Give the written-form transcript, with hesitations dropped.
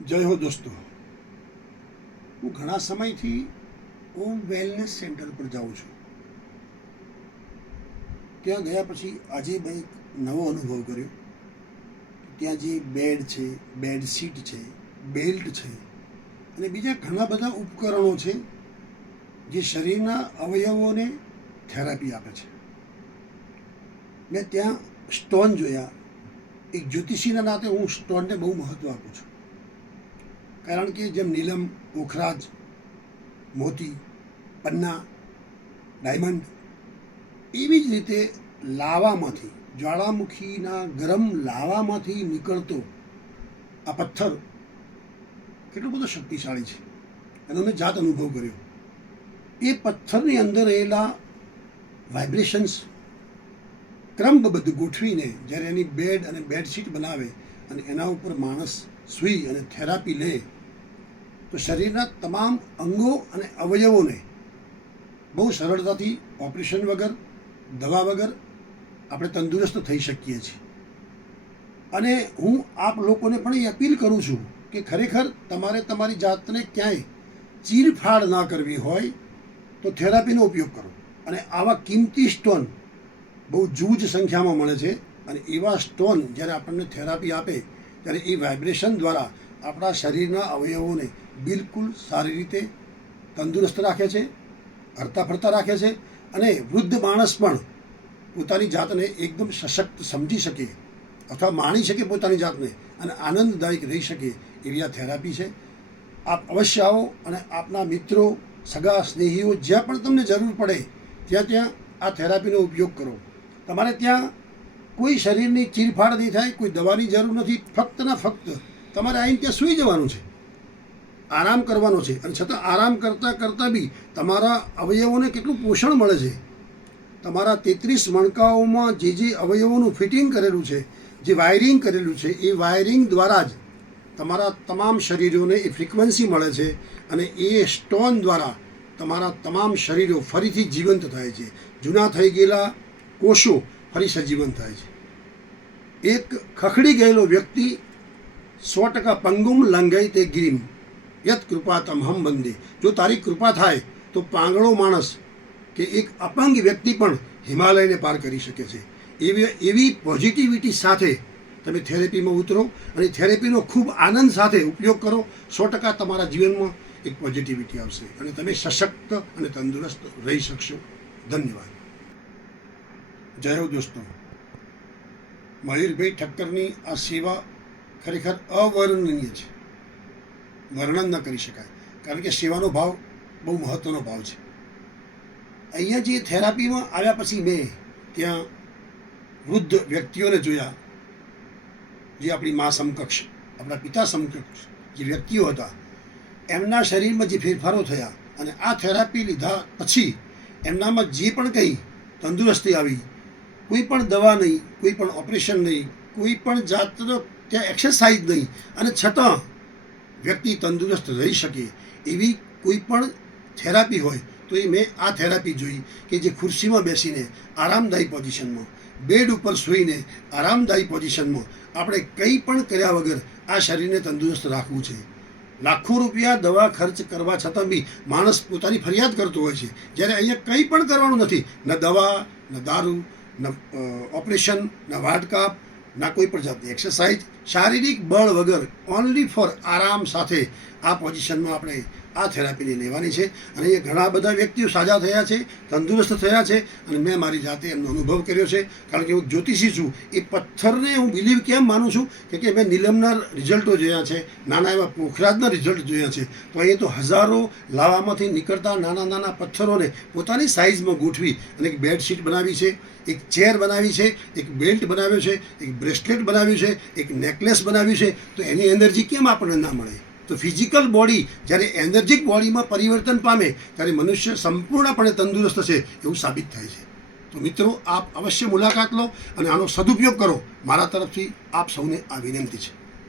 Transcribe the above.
જય હો દોસ્તો, હું ઘણા સમયથી ઓમ વેલનેસ સેન્ટર પર જાઉં છું. ત્યાં ગયા પછી આજે મેં એક નવો અનુભવ કર્યો. ત્યાં જે બેડ છે, બેડશીટ છે, બેલ્ટ છે અને બીજા ઘણા બધા ઉપકરણો છે જે શરીરના અવયવોને થેરાપી આપે છે. મેં ત્યાં સ્ટોન જોયા. એક જ્યોતિષીના નાતે હું સ્ટોનને બહુ મહત્ત્વ આપું છું, કારણ કે જેમ નીલમ, પોખરાજ, મોતી, પન્ના, ડાયમંડ, એવી જ રીતે લાવામાંથી, જ્વાળામુખીના ગરમ લાવામાંથી નીકળતો આ પથ્થર કેટલો બધો શક્તિશાળી છે એનો મેં જાત અનુભવ કર્યો. એ પથ્થરની અંદર રહેલા વાઇબ્રેશન્સ ક્રમબદ્ધ ગોઠવીને જ્યારે એની બેડ અને બેડશીટ બનાવે અને એના ઉપર માણસ સૂઈ અને થેરાપી લે તો શરીરના તમામ અંગો અને અવયવોને બહુ સરળતાથી ઓપરેશન વગર, દવા વગર આપણે તંદુરસ્ત થઈ શકીએ છીએ. અને હું આપ લોકોને પણ એ અપીલ કરું છું કે ખરેખર તમારે તમારી જાતને ક્યાંય ચીરફાડ ના કરવી હોય તો થેરાપીનો ઉપયોગ કરો. અને આવા કિંમતી સ્ટોન બહુ જૂજ સંખ્યામાં મળે છે અને એવા સ્ટોન જ્યારે આપણને થેરાપી આપે ત્યારે એ વાઇબ્રેશન દ્વારા આપણા શરીરના અવયવોને બિલકુલ સારી રીતે તંદુરસ્ત રાખે છે, હરતા ફરતા રાખે છે અને વૃદ્ધ માણસ પણ પોતાની જાતને એકદમ સશક્ત સમજી શકે અથવા માણી શકે પોતાની જાતને અને આનંદદાયક રહી શકે એવી આ થેરાપી છે. આપ અવશ્ય આવો અને આપના મિત્રો, સગા, સ્નેહીઓ જ્યાં પણ તમને જરૂર પડે ત્યાં આ થેરાપીનો ઉપયોગ કરો. તમારે ત્યાં કોઈ શરીરની ચીરફાડ નહીં થાય, કોઈ દવાની જરૂર નથી. ફક્ત ને ફક્ત તમારે આવીને ત્યાં સૂઈ જવાનું છે, આરામ કરવાનો છે અને છતાં આરામ કરતાં કરતાં બી તમારા અવયવોને કેટલું પોષણ મળે છે. તમારા 33 મણકાઓમાં જે અવયવોનું ફિટિંગ કરેલું છે, જે વાયરિંગ કરેલું છે, એ વાયરિંગ દ્વારા જ તમારા તમામ શરીરોને એ ફ્રિકવન્સી મળે છે અને એ સ્ટોન દ્વારા તમારા તમામ શરીરો ફરીથી જીવંત થાય છે. જૂના થઈ ગયેલા કોષો ફરી સજીવન થાય છે. એક ખખડી ગયેલો વ્યક્તિ 100% પંગુમ લંઘઈ તે ગિરિમ યત કૃપા તમહમ બંદે. જો તારી કૃપા થાય તો પાંગળો માણસ કે એક અપંગ વ્યક્તિ પણ હિમાલયને પાર કરી શકે છે. એવી પોઝિટિવિટી સાથે તમે થેરેપીમાં ઉતરો અને થેરેપીનો ખૂબ આનંદ સાથે ઉપયોગ કરો. 100% તમારા જીવનમાં એક પોઝિટિવિટી આવશે અને તમે સશક્ત અને તંદુરસ્ત રહી શકશો. ધન્યવાદ. જય હો દોસ્તો, મયુરભાઈ ઠક્કરની આ સેવા ખરેખર અવર્ણનીય છે, વર્ણન ન કરી શકાય, કારણ કે સેવાનો ભાવ બહુ મહત્ત્વનો ભાવ છે. અહીંયા જે થેરાપીમાં આવ્યા પછી મેં ત્યાં વૃદ્ધ વ્યક્તિઓને જોયા, જે આપણી મા સમકક્ષ, આપણા પિતા સમકક્ષ જે વ્યક્તિઓ હતા, એમના શરીરમાં જે ફેરફારો થયા અને આ થેરાપી લીધા પછી એમનામાં જે પણ કંઈ તંદુરસ્તી આવી, કોઈ પણ દવા નહીં, કોઈ પણ ઓપરેશન નહીં, કોઈ પણ જાતનો ત્યાં એક્સરસાઇઝ નહીં અને છતાં વ્યક્તિ તંદુરસ્ત રહી શકે એવી કોઈ પણ થેરાપી હોય તો એ મેં આ થેરાપી જોઈ કે જે ખુરશીમાં બેસીને આરામદાયી પોઝિશનમાં, બેડ ઉપર સૂઈને આરામદાયી પોઝિશનમાં આપણે કંઈ પણ કર્યા વગર આ શરીરને તંદુરસ્ત રાખવું છે. લાખો રૂપિયા દવા ખર્ચ કરવા છતાં બી માણસ પોતાની ફરિયાદ કરતો હોય છે, જ્યારે અહીંયા કંઈ પણ કરવાનું નથી. ન દવા, ન દારૂ, ન ઓપરેશન, ન વાટકાપ, ના કોઈ પણ જાતની એક્સરસાઇઝ, શારીરિક બળ વગર ઓનલી ફોર આરામ સાથે આ પોઝિશનમાં આપણે આ થેરાપીને લેવાની છે. અને એ ઘણા બધા વ્યક્તિઓ સાજા થયા છે, તંદુરસ્ત થયા છે અને મેં મારી જાતે એમનો અનુભવ કર્યો છે. કારણ કે હું જ્યોતિષી છું. એ પથ્થરને હું બિલીવ કેમ માનું છું કે મેં નીલમના રિઝલ્ટો જોયા છે, નાના એવા પોખરાજના રિઝલ્ટ જોયા છે. તો અહીંયા તો હજારો લાવામાંથી નીકળતા નાના નાના પથ્થરોને પોતાની સાઇઝમાં ગોઠવી અને એક બેડશીટ બનાવી છે, એક ચેર બનાવી છે, એક બેલ્ટ બનાવ્યો છે, એક બ્રેસલેટ બનાવ્યું છે, એક નેકલેસ બનાવ્યું છે. તો એની એનર્જી કેમ આપણને ના મળે? તો ફિઝિકલ બોડી જ્યારે એનર્જિક બોડીમાં પરિવર્તન પામે ત્યારે મનુષ્ય સંપૂર્ણપણે તંદુરસ્ત છે એવું સાબિત થાય છે. તો મિત્રો, આપ અવશ્ય મુલાકાત લો અને આનો સદુપયોગ કરો. મારા તરફથી આપ સૌને આ વિનંતી છે.